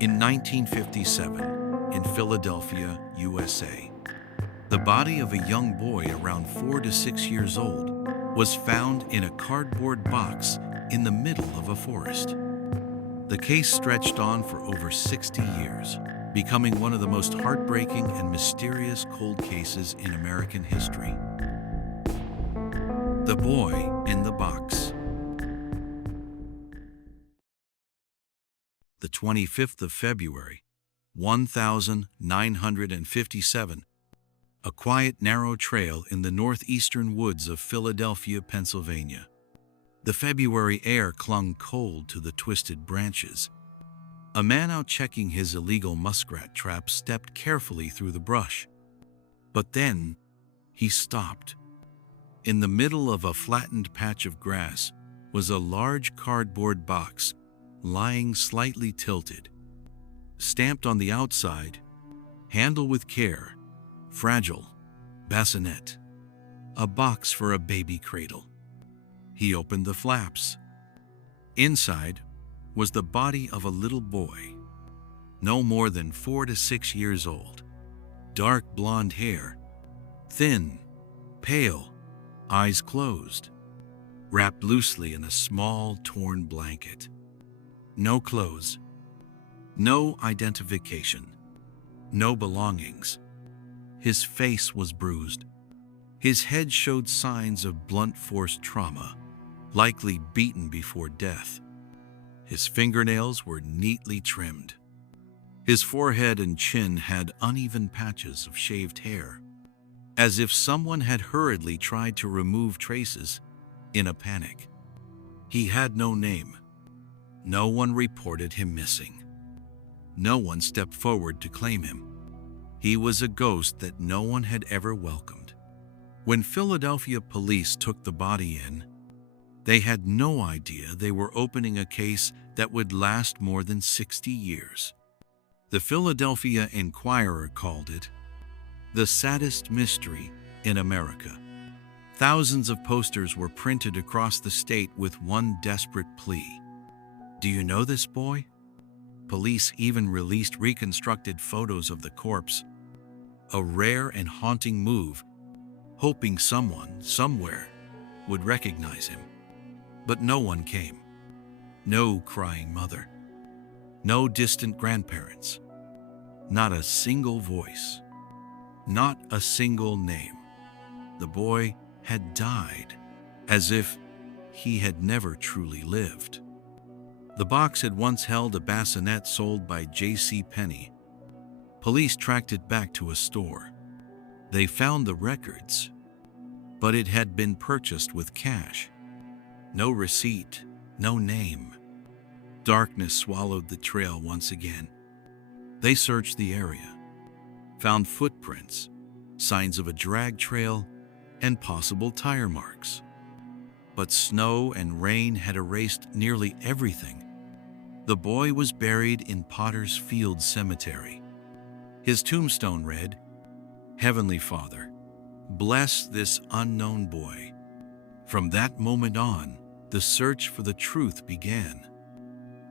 In 1957, in Philadelphia, USA, the body of a young boy around 4 to 6 years old was found in a cardboard box in the middle of a forest. The case stretched on for over 60 years, becoming one of the most heartbreaking and mysterious cold cases in American history. The Boy in the Box. The 25th of February, 1957, a quiet, narrow trail in the northeastern woods of Philadelphia, Pennsylvania. The February air clung cold to the twisted branches. A man out checking his illegal muskrat trap stepped carefully through the brush. But then, he stopped. In the middle of a flattened patch of grass was a large cardboard box, lying slightly tilted. Stamped on the outside, "Handle with care, fragile, bassinet." A box for a baby cradle. He opened the flaps. Inside was the body of a little boy, no more than 4 to 6 years old. Dark blonde hair, thin, pale, eyes closed, wrapped loosely in a small, torn blanket. No clothes, no identification, no belongings. His face was bruised. His head showed signs of blunt force trauma, likely beaten before death. His fingernails were neatly trimmed. His forehead and chin had uneven patches of shaved hair, as if someone had hurriedly tried to remove traces in a panic. He had no name. No one reported him missing. No one stepped forward to claim him. He was a ghost that no one had ever welcomed. When Philadelphia police took the body in, they had no idea they were opening a case that would last more than 60 years. The Philadelphia Inquirer called it the saddest mystery in America. Thousands of posters were printed across the state with one desperate plea: "Do you know this boy?" Police even released reconstructed photos of the corpse, a rare and haunting move, hoping someone, somewhere, would recognize him. But no one came. No crying mother. No distant grandparents. Not a single voice. Not a single name. The boy had died, as if he had never truly lived. The box had once held a bassinet sold by J.C. Penney. Police tracked it back to a store. They found the records, but it had been purchased with cash. No receipt, no name. Darkness swallowed the trail once again. They searched the area, found footprints, signs of a drag trail, and possible tire marks. But snow and rain had erased nearly everything. The boy was buried in Potter's Field Cemetery. His tombstone read, "Heavenly Father, bless this unknown boy." From that moment on, the search for the truth began.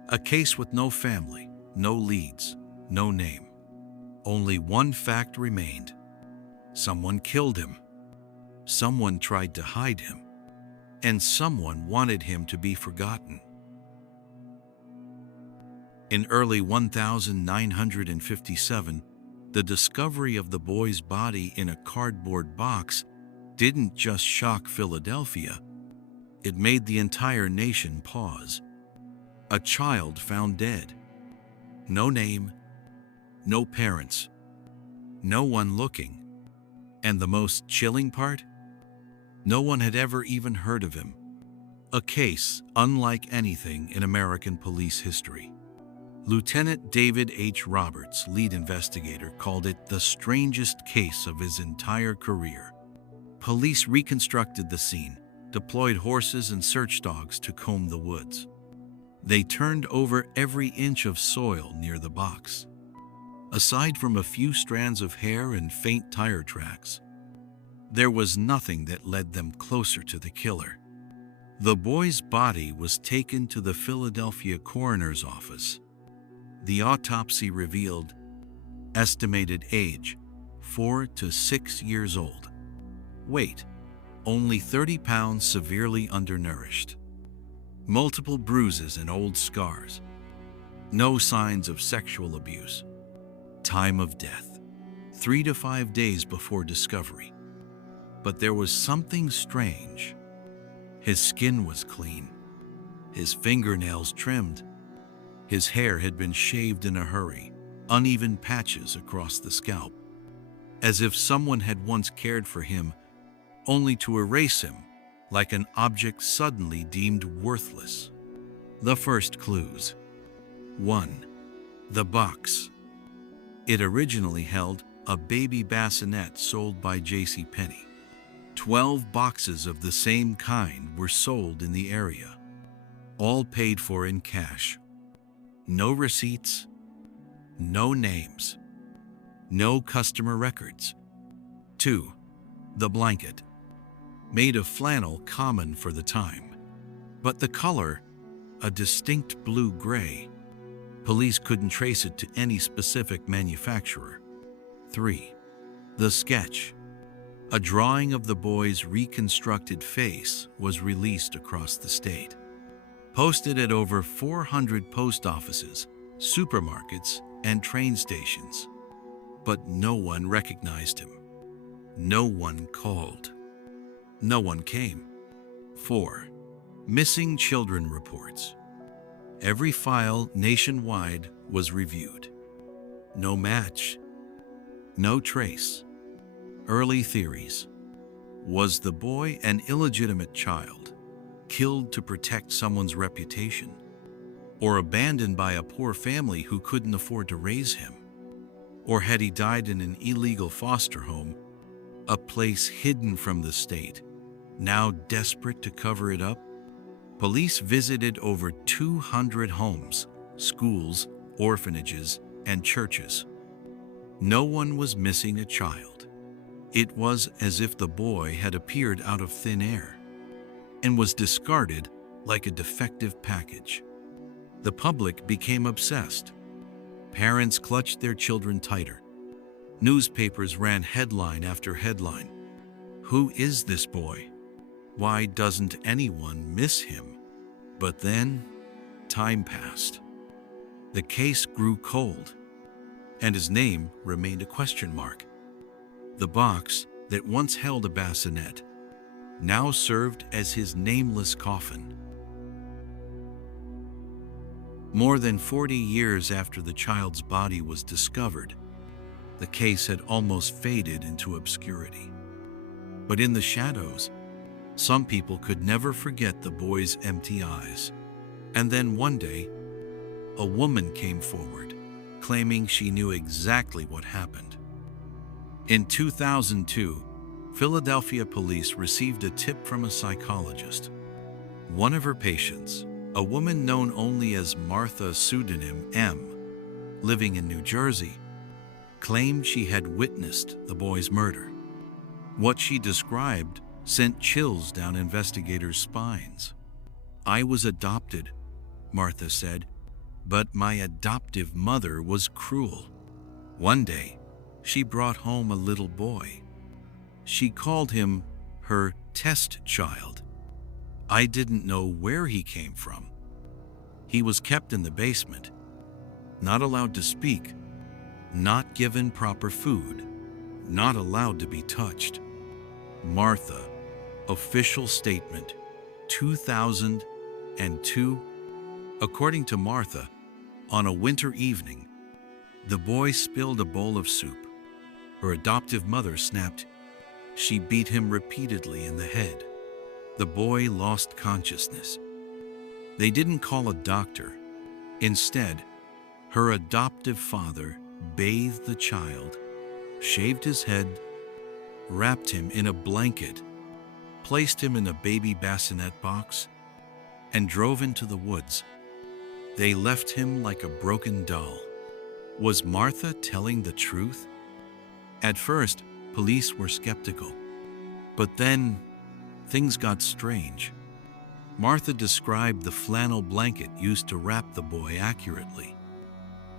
A case with no family, no leads, no name. Only one fact remained. Someone killed him. Someone tried to hide him. And someone wanted him to be forgotten. In early 1957, the discovery of the boy's body in a cardboard box didn't just shock Philadelphia. It made the entire nation pause. A child found dead. No name, no parents, no one looking. And the most chilling part? No one had ever even heard of him. A case unlike anything in American police history. Lieutenant David H. Roberts, lead investigator, called it the strangest case of his entire career. Police reconstructed the scene, deployed horses and search dogs to comb the woods. They turned over every inch of soil near the box. Aside from a few strands of hair and faint tire tracks, there was nothing that led them closer to the killer. The boy's body was taken to the Philadelphia coroner's office. The autopsy revealed estimated age 4 to 6 years old. Weight only 30 pounds, severely undernourished. Multiple bruises and old scars. No signs of sexual abuse. Time of death 3 to 5 days before discovery. But there was something strange. His skin was clean, his fingernails trimmed. His hair had been shaved in a hurry, uneven patches across the scalp, as if someone had once cared for him, only to erase him like an object suddenly deemed worthless. The first clues. 1. The box. It originally held a baby bassinet sold by JCPenney. 12 boxes of the same kind were sold in the area, all paid for in cash. No receipts, no names, no customer records. 2. The blanket. Made of flannel, common for the time, but the color, a distinct blue-gray. Police couldn't trace it to any specific manufacturer. 3. The sketch. A drawing of the boy's reconstructed face was released across the state, posted at over 400 post offices, supermarkets, and train stations. But no one recognized him. No one called. No one came. 4. Missing children reports. Every file nationwide was reviewed. No match. No trace. Early theories. Was the boy an illegitimate child, killed to protect someone's reputation, or abandoned by a poor family who couldn't afford to raise him? Or had he died in an illegal foster home, a place hidden from the state, now desperate to cover it up? Police visited over 200 homes, schools, orphanages, and churches. No one was missing a child. It was as if the boy had appeared out of thin air and was discarded like a defective package. The public became obsessed. Parents clutched their children tighter. Newspapers ran headline after headline. Who is this boy? Why doesn't anyone miss him? But then, time passed. The case grew cold, and his name remained a question mark. The box that once held a bassinet now served as his nameless coffin. More than 40 years after the child's body was discovered, the case had almost faded into obscurity. But in the shadows, some people could never forget the boy's empty eyes. And then one day, a woman came forward, claiming she knew exactly what happened. In 2002, Philadelphia police received a tip from a psychologist. One of her patients, a woman known only as Martha, pseudonym M, living in New Jersey, claimed she had witnessed the boy's murder. What she described sent chills down investigators' spines. I was adopted, Martha said, but my adoptive mother was cruel. One day, she brought home a little boy. She called him her test child. I didn't know where he came from. He was kept in the basement, not allowed to speak, not given proper food, not allowed to be touched. Martha, official statement, 2002. According to Martha, on a winter evening, the boy spilled a bowl of soup. Her adoptive mother snapped. She beat him repeatedly in the head. The boy lost consciousness. They didn't call a doctor. Instead, her adoptive father bathed the child, shaved his head, wrapped him in a blanket, placed him in a baby bassinet box, and drove into the woods. They left him like a broken doll. Was Martha telling the truth? At first, police were skeptical. But then, things got strange. Martha described the flannel blanket used to wrap the boy accurately.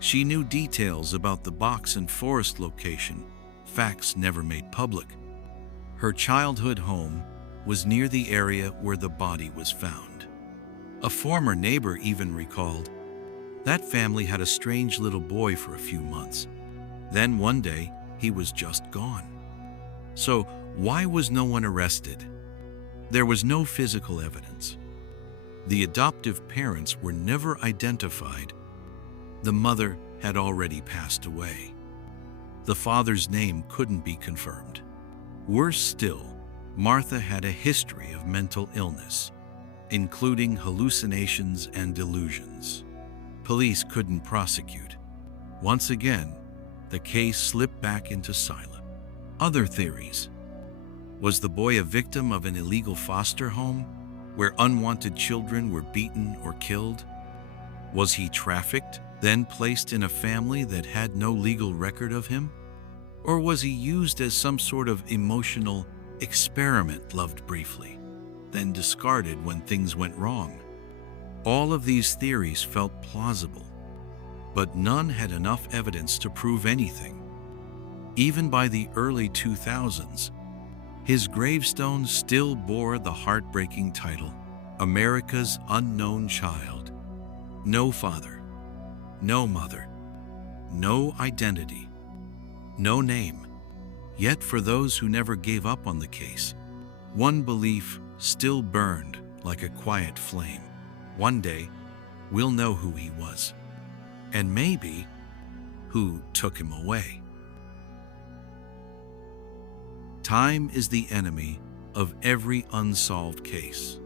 She knew details about the box and forest location, facts never made public. Her childhood home was near the area where the body was found. A former neighbor even recalled, "That family had a strange little boy for a few months. Then one day, he was just gone." So, why was no one arrested? There was no physical evidence. The adoptive parents were never identified. The mother had already passed away. The father's name couldn't be confirmed. Worse still, Martha had a history of mental illness, including hallucinations and delusions. Police couldn't prosecute. Once again, the case slipped back into silence. Other theories. Was the boy a victim of an illegal foster home, where unwanted children were beaten or killed? Was he trafficked, then placed in a family that had no legal record of him? Or was he used as some sort of emotional experiment, loved briefly, then discarded when things went wrong? All of these theories felt plausible, but none had enough evidence to prove anything. Even by the early 2000s, his gravestone still bore the heartbreaking title, America's Unknown Child. No father, no mother, no identity, no name. Yet for those who never gave up on the case, one belief still burned like a quiet flame. One day, we'll know who he was, and maybe who took him away. Time is the enemy of every unsolved case.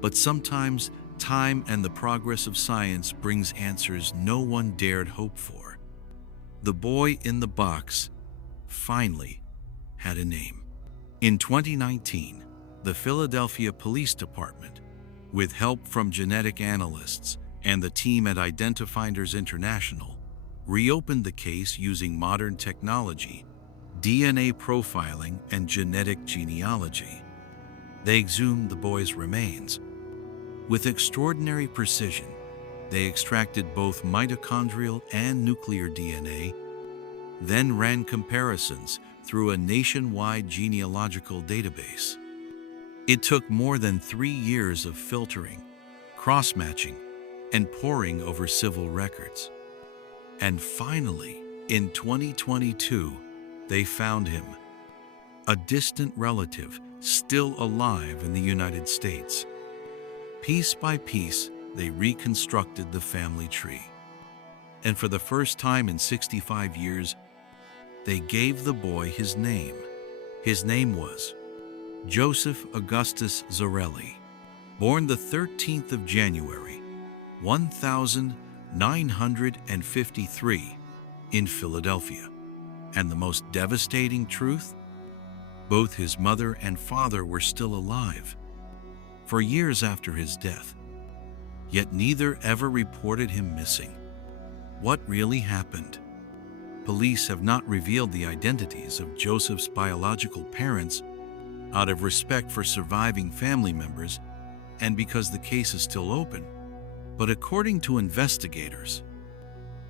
But sometimes time and the progress of science brings answers no one dared hope for. The boy in the box finally had a name. In 2019, the Philadelphia Police Department, with help from genetic analysts and the team at Identifinders International, reopened the case using modern technology, DNA profiling, and genetic genealogy. They exhumed the boy's remains. With extraordinary precision, they extracted both mitochondrial and nuclear DNA, then ran comparisons through a nationwide genealogical database. It took more than 3 years of filtering, cross-matching, and poring over civil records. And finally, in 2022, they found him, a distant relative still alive in the United States. Piece by piece, they reconstructed the family tree. And for the first time in 65 years, they gave the boy his name. His name was Joseph Augustus Zarelli, born the 13th of January, 1953 in Philadelphia. And the most devastating truth? Both his mother and father were still alive for years after his death, yet neither ever reported him missing. What really happened? Police have not revealed the identities of Joseph's biological parents out of respect for surviving family members and because the case is still open. But according to investigators,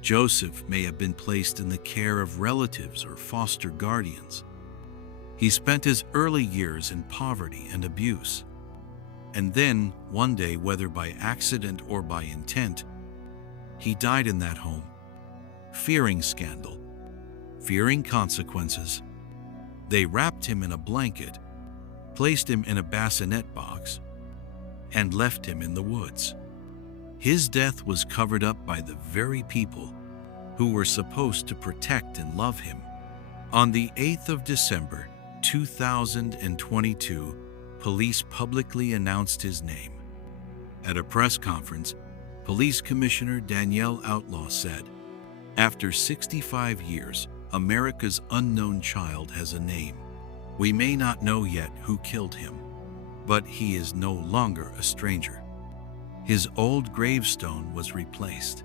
Joseph may have been placed in the care of relatives or foster guardians. He spent his early years in poverty and abuse. And then, one day, whether by accident or by intent, he died in that home, fearing scandal, fearing consequences. They wrapped him in a blanket, placed him in a bassinet box, and left him in the woods. His death was covered up by the very people who were supposed to protect and love him. On the 8th of December, 2022, police publicly announced his name. At a press conference, Police Commissioner Danielle Outlaw said, "After 65 years, America's unknown child has a name. We may not know yet who killed him, but he is no longer a stranger." His old gravestone was replaced.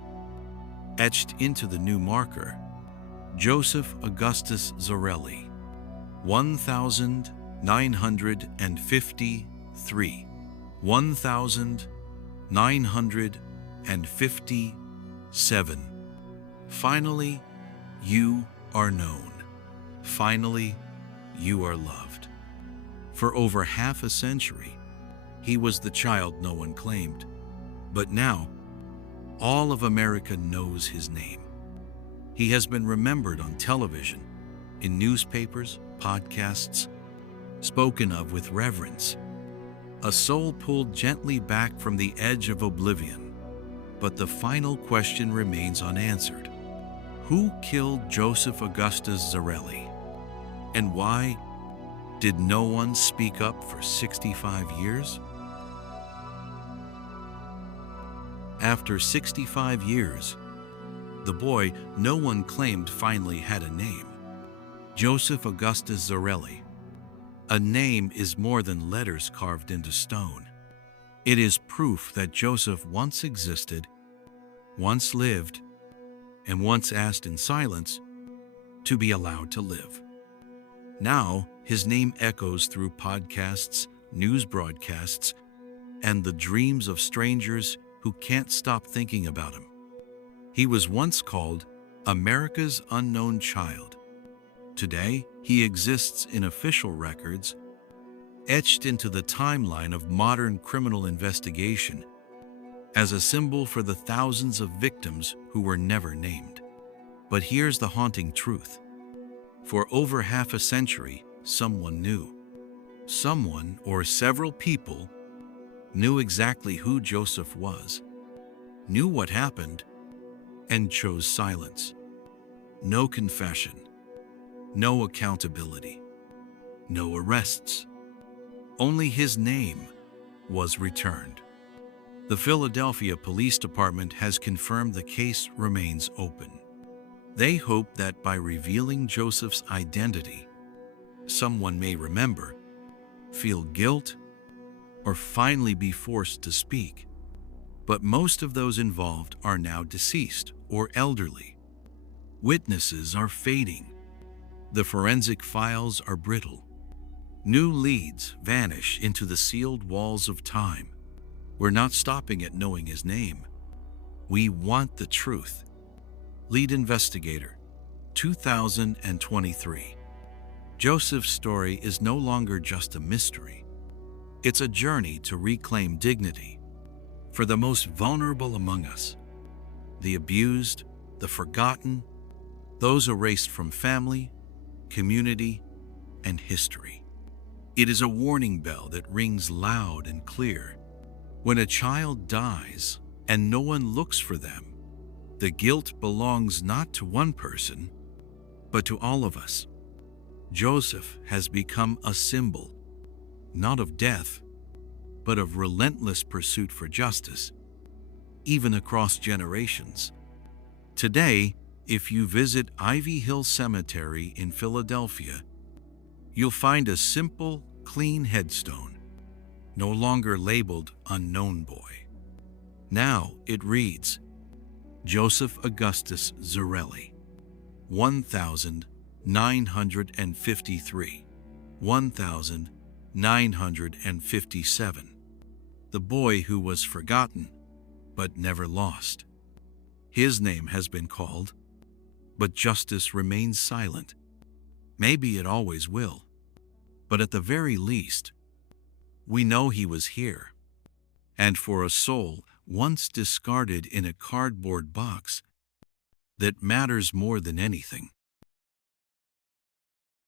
Etched into the new marker, Joseph Augustus Zarelli, 1953, 1957, Finally, you are known. Finally, you are loved. For over half a century, he was the child no one claimed. But now, all of America knows his name. He has been remembered on television, in newspapers, podcasts, spoken of with reverence. A soul pulled gently back from the edge of oblivion. But the final question remains unanswered. Who killed Joseph Augustus Zarelli? And why did no one speak up for 65 years? After 65 years, the boy no one claimed finally had a name. Joseph Augustus Zarelli. A name is more than letters carved into stone. It is proof that Joseph once existed, once lived, and once asked in silence to be allowed to live. Now, his name echoes through podcasts, news broadcasts, and the dreams of strangers who can't stop thinking about him. He was once called America's unknown child. Today, he exists in official records, etched into the timeline of modern criminal investigation, as a symbol for the thousands of victims who were never named. But here's the haunting truth. For over half a century, someone knew. Someone or several people knew exactly who Joseph was, knew what happened, and chose silence. No confession, no accountability, no arrests. Only his name was returned. The Philadelphia Police Department has confirmed the case remains open. They hope that by revealing Joseph's identity, someone may remember, feel guilt, or finally be forced to speak. But most of those involved are now deceased or elderly. Witnesses are fading. The forensic files are brittle. New leads vanish into the sealed walls of time. We're not stopping at knowing his name. We want the truth. Lead Investigator, 2023. Joseph's story is no longer just a mystery. It's a journey to reclaim dignity for the most vulnerable among us, the abused, the forgotten, those erased from family, community, and history. It is a warning bell that rings loud and clear. When a child dies and no one looks for them, the guilt belongs not to one person, but to all of us. Joseph has become a symbol, not of death, but of relentless pursuit for justice, even across generations. Today, if you visit Ivy Hill Cemetery in Philadelphia, you'll find a simple, clean headstone, no longer labeled Unknown Boy. Now it reads, Joseph Augustus Zarelli, 1953, 1957. The boy who was forgotten, but never lost. His name has been called, but justice remains silent. Maybe it always will, but at the very least, we know he was here. And for a soul once discarded in a cardboard box, that matters more than anything.